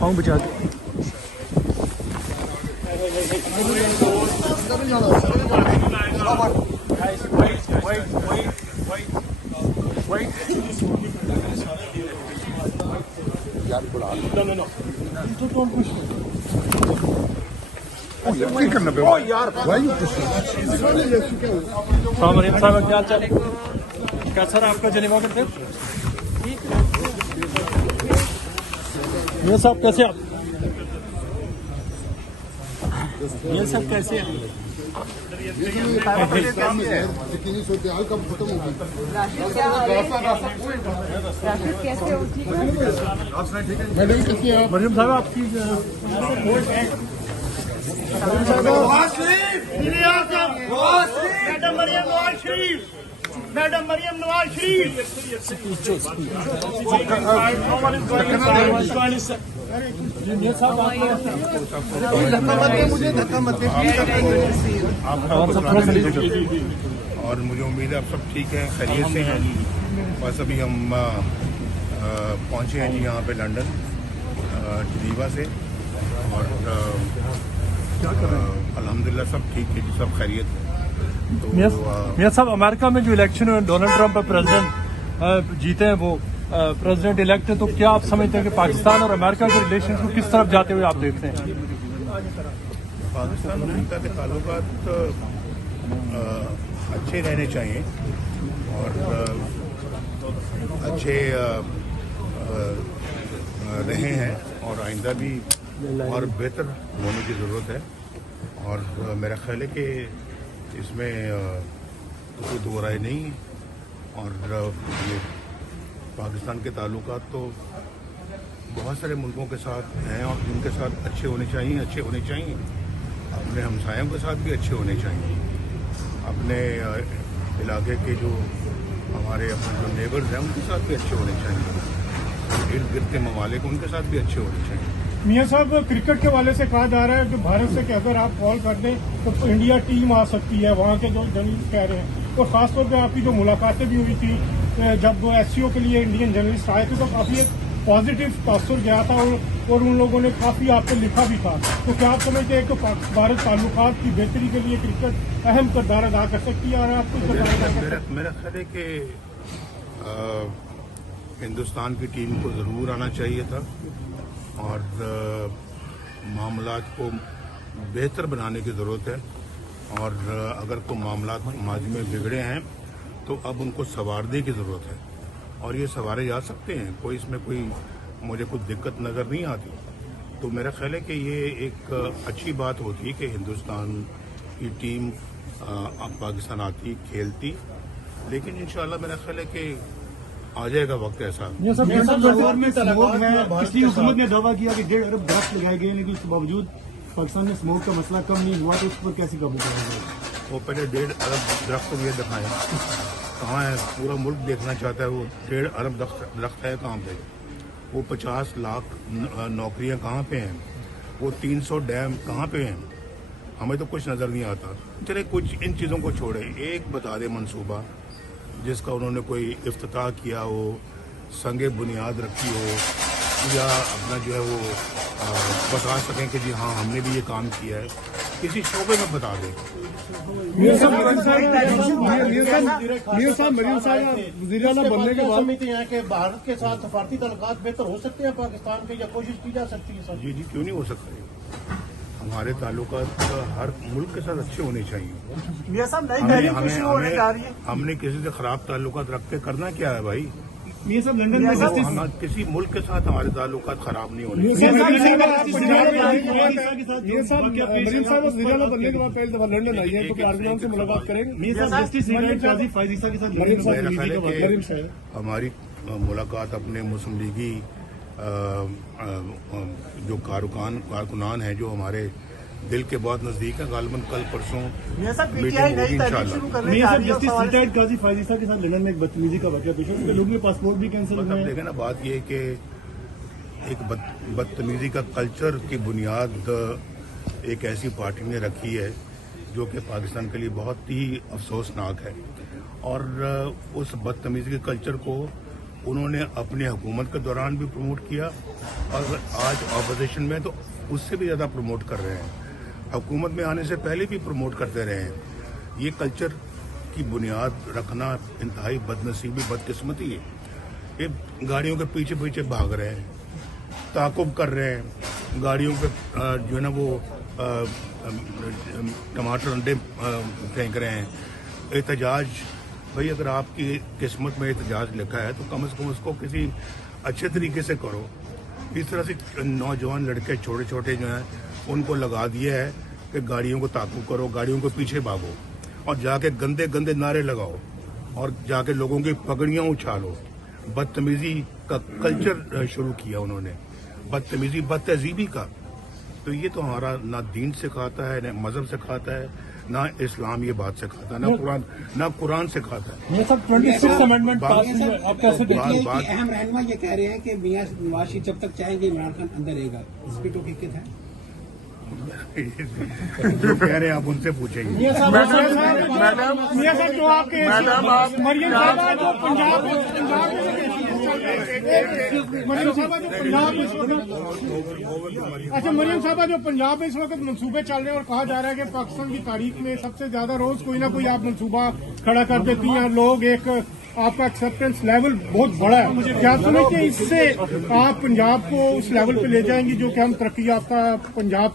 पाँव बचा के क्या चले क्या सर आपका जनेवा करते हैं ये साहब कैसे आप ये सब कैसे हैं कब खत्म होगी मैडम कैसी आप मरियम साहब आपकी मैडम मरियम नवाज शरीफ मुझे धक्का मत दे और मुझे उम्मीद है आप सब ठीक हैं, खैरियत से हैं। बस अभी हम पहुंचे हैं जी यहाँ पे लंदन जनीवा से और अल्हम्दुलिल्लाह सब ठीक है जी, सब खैरियत है। तो मियां साहब अमेरिका में जो इलेक्शन हुए डोनाल्ड ट्रंप प्रेसिडेंट जीते हैं वो प्रेसिडेंट इलेक्ट है, तो क्या आप समझते हैं कि पाकिस्तान और अमेरिका के रिलेशन को किस तरफ जाते हुए आप देखते हैं? पाकिस्तान और अमेरिका के ताल्लुकात अच्छे रहने चाहिए और अच्छे रहे हैं और आइंदा भी और बेहतर होने की ज़रूरत है। और मेरा ख्याल है कि इसमें कोई दो राय नहीं है। और ये पाकिस्तान के ताल्लुकात तो बहुत सारे मुल्कों के साथ हैं और उनके साथ अच्छे होने चाहिए अपने हमसायों के साथ भी अच्छे होने चाहिए, अपने इलाके के जो हमारे अपने जो नेबर्स हैं उनके साथ भी अच्छे होने चाहिए, इर्द गिर्द के ममालिक उनके साथ भी अच्छे होने चाहिए। मियां साहब क्रिकेट के वाले से कहा जा रहा है कि भारत से कि अगर आप कॉल कर दें तो इंडिया टीम आ सकती है, वहाँ के जो जर्नलिस्ट कह रहे हैं। और खासतौर पर आपकी जो मुलाकातें भी हुई थी जब वो एससीओ के लिए इंडियन जर्नलिस्ट आए थे तो काफ़ी एक पॉजिटिव तासुर गया था और उन लोगों ने काफ़ी आप पे लिखा भी था। तो क्या आप समझते हैं कि भारत ताल्लुकात की बेहतरी के लिए क्रिकेट अहम किरदार अदा कर सकती है? और आपको मेरा ख्याल है कि हिंदुस्तान की टीम को ज़रूर आना चाहिए था और मामलात को बेहतर बनाने की ज़रूरत है। और अगर कोई मामलात माजी में बिगड़े हैं तो अब उनको संवारने की ज़रूरत है और ये संवारे जा सकते हैं, कोई इसमें कोई मुझे कुछ दिक्कत नज़र नहीं आती। तो मेरा ख्याल है कि ये एक अच्छी बात होती कि हिंदुस्तान की टीम अब पाकिस्तान आती खेलती, लेकिन इंशाअल्लाह मेरा ख्याल है कि आ जाएगा वक्त ऐसा। पिछली हुकूमत ने दावा किया कि 1.5 अरब दरख्त लगाए गए, लेकिन उसके बावजूद पाकिस्तान में स्मोक का मसला कम नहीं हुआ, तो उस पर कैसे काबू करेंगे? वो पहले 1.5 अरब दरख्त ये दिखाएं कहाँ है, पूरा मुल्क देखना चाहता है वो 1.5 अरब दरख्त है कहाँ पे, वो 50 लाख नौकरियां कहाँ पे हैं, वो 300 डैम कहाँ पे हैं, हमें तो कुछ नज़र नहीं आता। चले कुछ इन चीज़ों को छोड़े, एक बता दे मनसूबा जिसका उन्होंने कोई इफ्तिताह किया हो, संगे बुनियाद रखी हो या अपना जो है वो बता सकें कि जी हाँ हमने भी ये काम किया है, किसी शोबे में बता दें। मियां साहब बनने के बाद समझते हैं कि भारत के साथ सफारती ताल्लुकात बेहतर हो सकते हैं पाकिस्तान के, या कोशिश की जा सकती है? सर जी क्यों नहीं हो सकते, हमारे ताल्लुकात हर मुल्क के साथ अच्छे होने चाहिए। हमने किसी से खराब ताल्लुकात रख के करना क्या है भाई? मियां साहब लंदन में किसी मुल्क के साथ हमारे ताल्लुकात खराब नहीं होने। बनने के बाद पहली दफा लंदन आई है तो आर्गुनाम से मुलाकात करेंगे? हमारी मुलाकात अपने मुस्लिम लीगी जो कारकुनान हैं जो हमारे दिल के बहुत नजदीक है, गालिबन कल परसों मीटिंग होगी इंशाल्लाह। जस्टिस रिटायर्ड काजी फायजीसा के साथ लंदन में एक बदतमीजी का वाकया पेश हुआ, लोगों के पासपोर्ट भी कैंसिल हुए। देखें ना, बात ये है कि एक बदतमीजी का कल्चर की बुनियाद एक ऐसी पार्टी ने रखी है जो कि पाकिस्तान के लिए बहुत ही अफसोसनाक है। और उस बदतमीजी के कल्चर को उन्होंने अपनी हुकूमत के दौरान भी प्रमोट किया और आज अपोजिशन में तो उससे भी ज़्यादा प्रमोट कर रहे हैं। हुकूमत में आने से पहले भी प्रमोट करते रहे हैं। ये कल्चर की बुनियाद रखना इंतहाई बदनसीबी, बदकिस्मती है। ये गाड़ियों के पीछे पीछे भाग रहे हैं, ताकुब कर रहे हैं, गाड़ियों पे जो है ना वो टमाटर अंडे फेंक रहे हैं। एहतजाज, भाई अगर आपकी किस्मत में एहतजाज लिखा है तो कम से कम उसको किसी अच्छे तरीके से करो। इस तरह से नौजवान लड़के छोटे छोटे जो हैं उनको लगा दिया है कि गाड़ियों को ताकुब करो, गाड़ियों के पीछे भागो और जाके गंदे गंदे नारे लगाओ और जाके लोगों की पगड़ियां उछालो। बदतमीजी का कल्चर शुरू किया उन्होंने, बदतमीजी, बदतहजीबी का। तो ये तो हमारा ना दीन सिखाता है, ना मजहब सिखाता है, ना इस्लाम ये बात सिखाता है, ना कुरान सिखाता है। ये सब 26 अमेंडमेंट पास हुई है, आप कैसे देखते हैं? बात- अहम रहनुमा ये कह रहे हैं कि मियां नवाज शरीफ जब तक चाहेंगे इमरान खान अंदर रहेगा, इस पे तो हकीकत है। जो कह रहे हैं आप उनसे पूछेंगे। मियां साहब जो आपके मरियम साहबा जो पंजाब मरियम साहबा जो पंजाब में इस वक्त, अच्छा मरियम साहबा जो पंजाब में इस वक्त मंसूबे चल रहे हैं और कहा जा रहा है कि पाकिस्तान की तारीख में सबसे ज्यादा रोज कोई ना कोई आप मंसूबा खड़ा कर देती हैं, लोग एक आपका एक्सेप्टेंस लेवल बहुत बड़ा है। क्या समझते हैं इससे आप पंजाब को उस लेवल पे ले जाएंगी जो कि हम तरक्की याफ्ता पंजाब